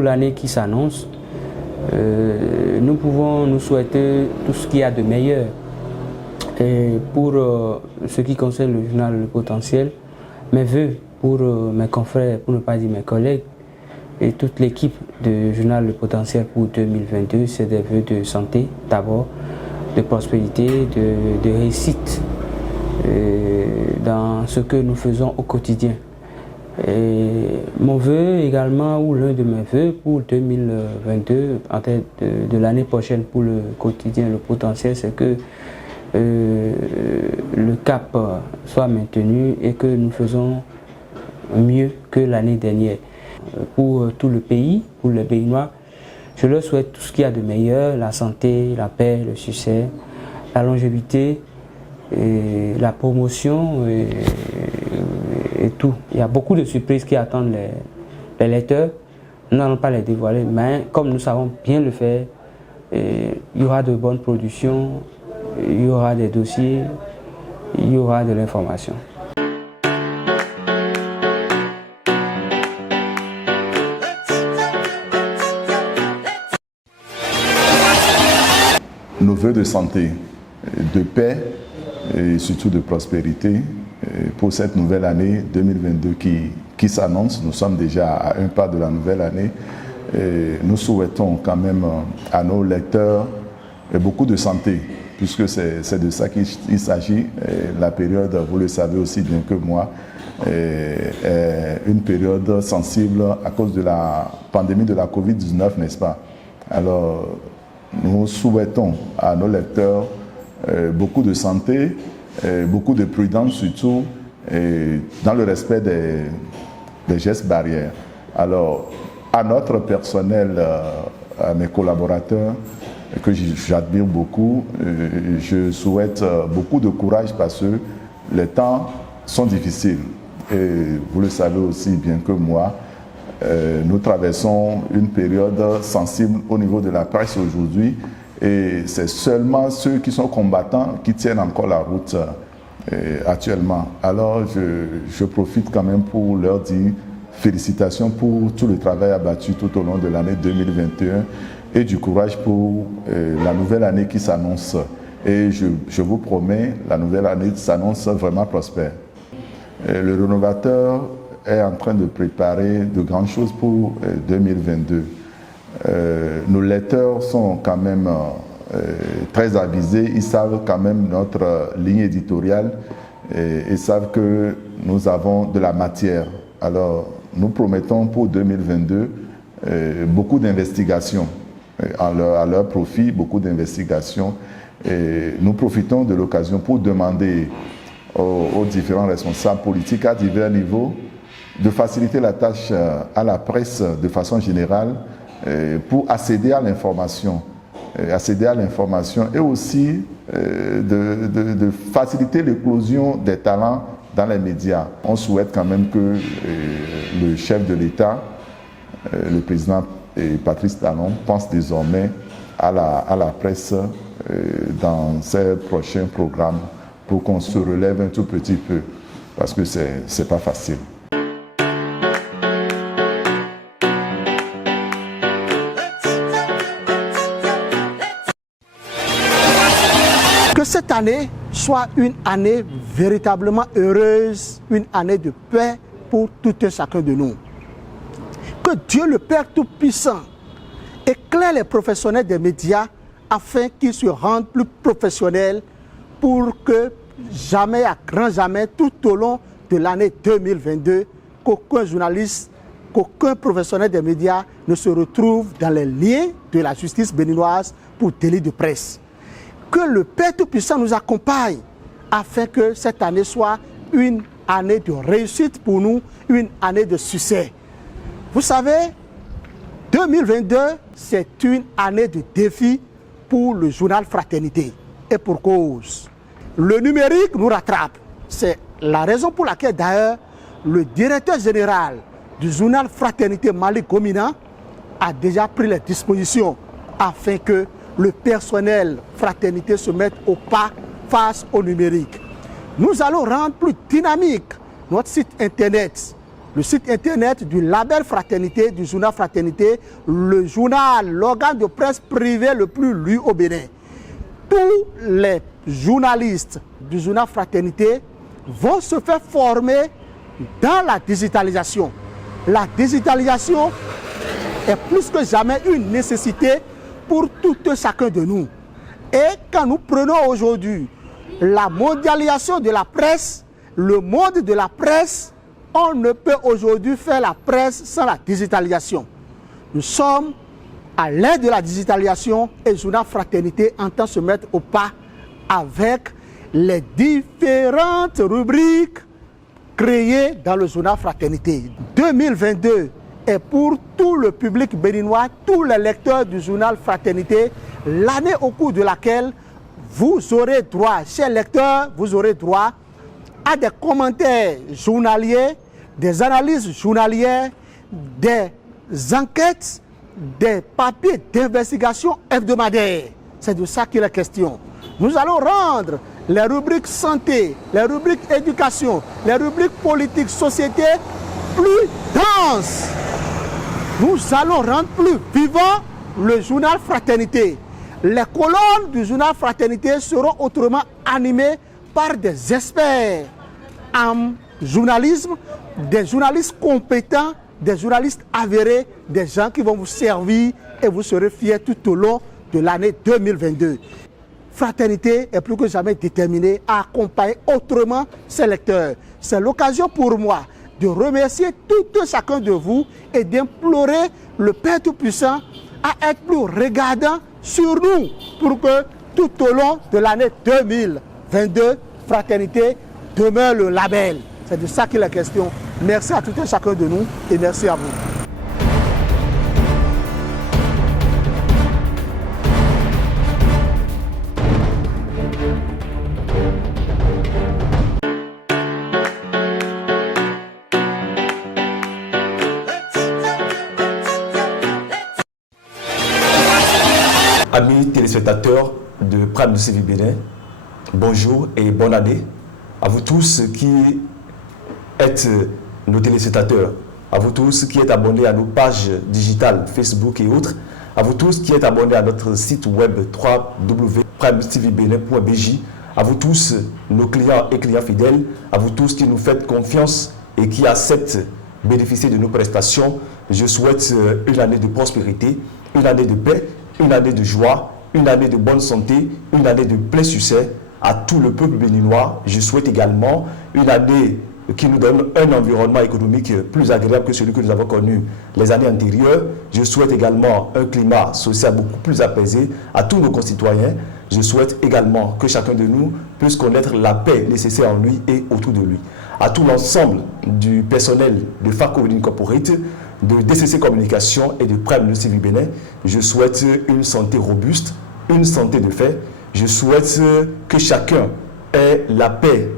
pour l'année qui s'annonce, nous pouvons nous souhaiter tout ce qu'il y a de meilleur. Et pour ce qui concerne le journal Le Potentiel, mes vœux pour mes confrères, pour ne pas dire mes collègues, et toute l'équipe du journal Le Potentiel pour 2022, c'est des vœux de santé d'abord, de prospérité, de réussite dans ce que nous faisons au quotidien. Et mon vœu également, ou l'un de mes vœux pour 2022, en tête de l'année prochaine pour le quotidien Le Potentiel, c'est que le cap soit maintenu et que nous faisons mieux que l'année dernière. Pour tout le pays, pour les Béninois, je leur souhaite tout ce qu'il y a de meilleur, la santé, la paix, le succès, la longévité, et la promotion et tout. Il y a beaucoup de surprises qui attendent les lecteurs. Nous n'allons pas les dévoiler, mais comme nous savons bien le faire, il y aura de bonnes productions, il y aura des dossiers, il y aura de l'information. Nos vœux de santé, de paix et surtout de prospérité pour cette nouvelle année 2022 qui s'annonce. Nous sommes déjà à un pas de la nouvelle année. Et nous souhaitons quand même à nos lecteurs beaucoup de santé, puisque c'est de ça qu'il s'agit. La période, vous le savez aussi bien que moi, est une période sensible à cause de la pandémie de la Covid-19, n'est-ce pas? Alors, nous souhaitons à nos lecteurs beaucoup de santé, beaucoup de prudence surtout, dans le respect des gestes barrières. Alors, à notre personnel, à mes collaborateurs, que j'admire beaucoup, je souhaite beaucoup de courage parce que les temps sont difficiles. Et vous le savez aussi bien que moi, nous traversons une période sensible au niveau de la presse aujourd'hui et c'est seulement ceux qui sont combattants qui tiennent encore la route actuellement. Alors je profite quand même pour leur dire félicitations pour tout le travail abattu tout au long de l'année 2021 et du courage pour la nouvelle année qui s'annonce. Et je vous promets, la nouvelle année s'annonce vraiment prospère. Le rénovateur est en train de préparer de grandes choses pour 2022. Nos lecteurs sont quand même très avisés, ils savent quand même notre ligne éditoriale et savent que nous avons de la matière. Alors, nous promettons pour 2022 beaucoup d'investigations à leur profit, beaucoup d'investigations. Et nous profitons de l'occasion pour demander aux différents responsables politiques à divers niveaux de faciliter la tâche à la presse de façon générale pour accéder à l'information et aussi de faciliter l'éclosion des talents dans les médias. On souhaite quand même que le chef de l'État, le président Patrice Talon, pense désormais à la presse dans ses prochains programmes pour qu'on se relève un tout petit peu, parce que c'est pas facile. Que cette année soit une année véritablement heureuse, une année de paix pour tout un chacun de nous. Que Dieu le Père Tout-Puissant éclaire les professionnels des médias afin qu'ils se rendent plus professionnels pour que jamais, à grand jamais, tout au long de l'année 2022, qu'aucun journaliste, qu'aucun professionnel des médias ne se retrouve dans les liens de la justice béninoise pour délit de presse. Que le Père Tout-Puissant nous accompagne afin que cette année soit une année de réussite pour nous, une année de succès. Vous savez, 2022, c'est une année de défi pour le journal Fraternité. Et pour cause. Le numérique nous rattrape. C'est la raison pour laquelle d'ailleurs le directeur général du journal Fraternité Malick Gomina a déjà pris les dispositions afin que le personnel Fraternité se mette au pas face au numérique. Nous allons rendre plus dynamique notre site internet le site internet du label Fraternité, du journal Fraternité, le journal, l'organe de presse privé le plus lu au Bénin. Tous les journalistes du journal Fraternité vont se faire former dans la digitalisation. La digitalisation est plus que jamais une nécessité pour tout et chacun de nous. Et quand nous prenons aujourd'hui la mondialisation de la presse, le monde de la presse, on ne peut aujourd'hui faire la presse sans la digitalisation. Nous sommes à l'aide de la digitalisation et le journal Fraternité entend se mettre au pas avec les différentes rubriques créées dans le journal Fraternité. 2022 est pour tout le public béninois, tous les lecteurs du journal Fraternité, l'année au cours de laquelle vous aurez droit, chers lecteurs, vous aurez droit à des commentaires journaliers, des analyses journalières, des enquêtes, des papiers d'investigation hebdomadaires. C'est de ça qu'il est question. Nous allons rendre les rubriques santé, les rubriques éducation, les rubriques politique, société plus denses. Nous allons rendre plus vivant le journal Fraternité. Les colonnes du journal Fraternité seront autrement animées par des experts en journalisme, des journalistes compétents, des journalistes avérés, des gens qui vont vous servir et vous serez fiers tout au long de l'année 2022. Fraternité est plus que jamais déterminée à accompagner autrement ses lecteurs. C'est l'occasion pour moi de remercier tout chacun de vous et d'implorer le Père Tout-Puissant à être plus regardant sur nous pour que tout au long de l'année 2022, Fraternité demeure le label. C'est de ça qu'il est question. Merci à tout et chacun de nous et merci à vous. Amis téléspectateurs de Prime TV Bénin, bonjour et bonne année à vous tous qui êtes nos téléspectateurs, à vous tous qui êtes abonnés à nos pages digitales Facebook et autres, à vous tous qui êtes abonnés à notre site web www.primetvbénin.bj, à vous tous nos clients et clients fidèles, à vous tous qui nous faites confiance et qui acceptent bénéficier de nos prestations. Je souhaite une année de prospérité, une année de paix, une année de joie, une année de bonne santé, une année de plein succès à tout le peuple béninois. Je souhaite également une année qui nous donne un environnement économique plus agréable que celui que nous avons connu les années antérieures. Je souhaite également un climat social beaucoup plus apaisé à tous nos concitoyens. Je souhaite également que chacun de nous puisse connaître la paix nécessaire en lui et autour de lui. À tout l'ensemble du personnel de FACO Incorporate, de DCC Communication et de Prime TV Bénin, je souhaite une santé robuste, une santé de fait. Je souhaite que chacun ait la paix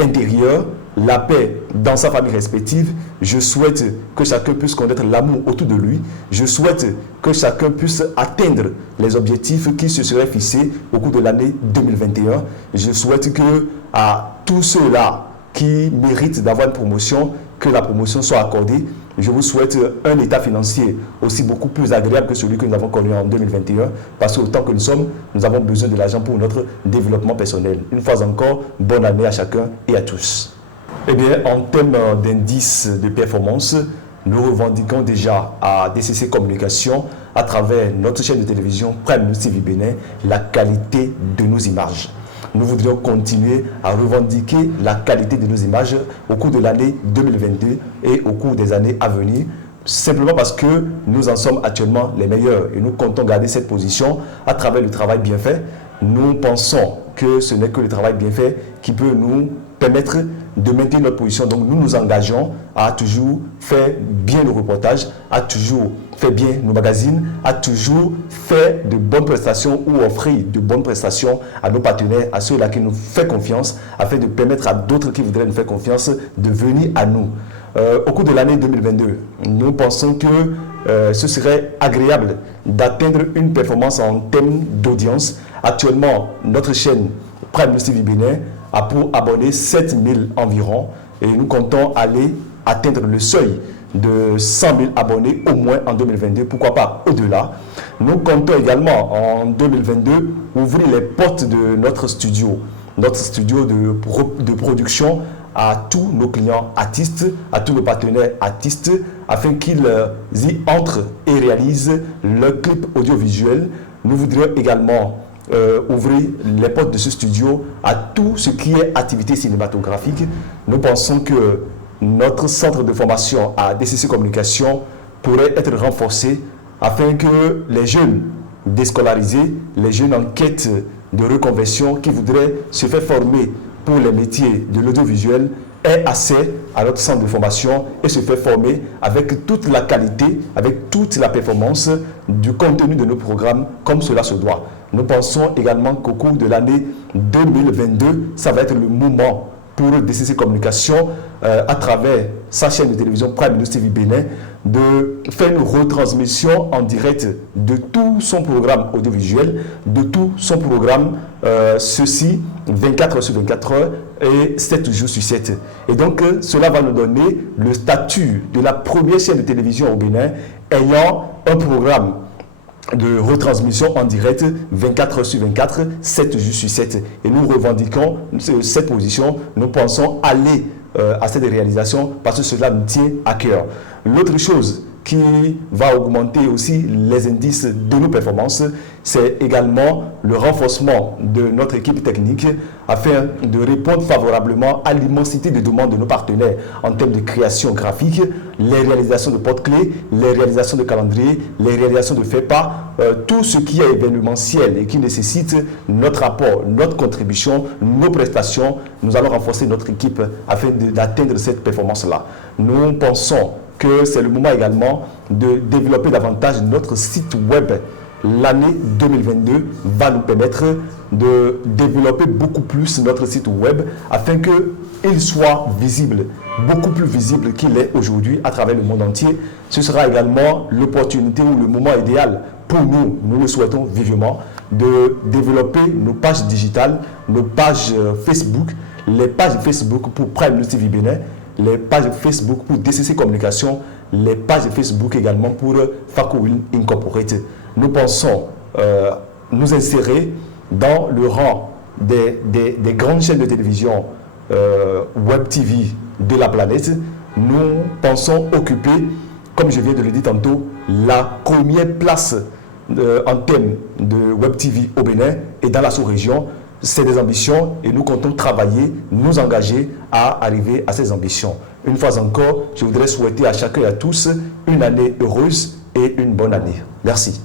intérieure, la paix dans sa famille respective. Je souhaite que chacun puisse connaître l'amour autour de lui. Je souhaite que chacun puisse atteindre les objectifs qui se seraient fixés au cours de l'année 2021. Je souhaite que à tous ceux-là qui méritent d'avoir une promotion, que la promotion soit accordée. Je vous souhaite un état financier aussi beaucoup plus agréable que celui que nous avons connu en 2021, parce qu'autant que nous sommes, nous avons besoin de l'argent pour notre développement personnel. Une fois encore, bonne année à chacun et à tous. Eh bien, en termes d'indice de performance, nous revendiquons déjà à DCC Communication, à travers notre chaîne de télévision Prime TV Bénin, la qualité de nos images. Nous voudrions continuer à revendiquer la qualité de nos images au cours de l'année 2022 et au cours des années à venir, simplement parce que nous en sommes actuellement les meilleurs et nous comptons garder cette position à travers le travail bien fait. Nous pensons que ce n'est que le travail bien fait qui peut nous permettre de maintenir notre position. Donc nous nous engageons à toujours faire bien nos reportages, à toujours faire bien nos magazines, à toujours faire de bonnes prestations ou offrir de bonnes prestations à nos partenaires, à ceux-là qui nous font confiance, afin de permettre à d'autres qui voudraient nous faire confiance de venir à nous. Au cours de l'année 2022, nous pensons que ce serait agréable d'atteindre une performance en termes d'audience. Actuellement, notre chaîne Prime TV Bénin a pour abonnés 7000 environ et nous comptons aller atteindre le seuil de 100 000 abonnés au moins en 2022, pourquoi pas au-delà. Nous comptons également en 2022 ouvrir les portes de notre studio de production à tous nos clients artistes, à tous nos partenaires artistes, afin qu'ils y entrent et réalisent leur clip audiovisuel. Nous voudrions également ouvrir les portes de ce studio à tout ce qui est activité cinématographique. Nous pensons que notre centre de formation à DCC Communication pourrait être renforcé afin que les jeunes déscolarisés, les jeunes en quête de reconversion qui voudraient se faire former pour les métiers de l'audiovisuel aient accès à notre centre de formation et se faire former avec toute la qualité, avec toute la performance du contenu de nos programmes comme cela se doit. Nous pensons également qu'au cours de l'année 2022, ça va être le moment pour DCC Communication, à travers sa chaîne de télévision Prime News TV Bénin, de faire une retransmission en direct de tout son programme audiovisuel, de tout son programme, ceci 24 heures sur 24 heures et 7 jours sur 7. Et donc, cela va nous donner le statut de la première chaîne de télévision au Bénin ayant un programme de retransmission en direct 24 heures sur 24, 7 jours sur 7. Et nous revendiquons cette position. Nous pensons aller à cette réalisation parce que cela nous tient à cœur. L'autre chose qui va augmenter aussi les indices de nos performances, c'est également le renforcement de notre équipe technique afin de répondre favorablement à l'immensité des demandes de nos partenaires en termes de création graphique, les réalisations de porte-clés, les réalisations de calendrier, les réalisations de fait-pas, tout ce qui est événementiel et qui nécessite notre apport, notre contribution, nos prestations. Nous allons renforcer notre équipe afin d'atteindre cette performance-là. Nous pensons que c'est le moment également de développer davantage notre site web. L'année 2022 va nous permettre de développer beaucoup plus notre site web afin qu'il soit visible, beaucoup plus visible qu'il est aujourd'hui à travers le monde entier. Ce sera également l'opportunité ou le moment idéal pour nous, nous le souhaitons vivement, de développer nos pages digitales, nos pages Facebook, les pages Facebook pour Prime News TV Bénin, les pages Facebook pour DCC Communication, les pages Facebook également pour Fakowin Incorporated. Nous pensons nous insérer dans le rang des grandes chaînes de télévision Web TV de la planète. Nous pensons occuper, comme je viens de le dire tantôt, la première place en termes de Web TV au Bénin et dans la sous-région. C'est des ambitions et nous comptons travailler, nous engager à arriver à ces ambitions. Une fois encore, je voudrais souhaiter à chacun et à tous une année heureuse et une bonne année. Merci.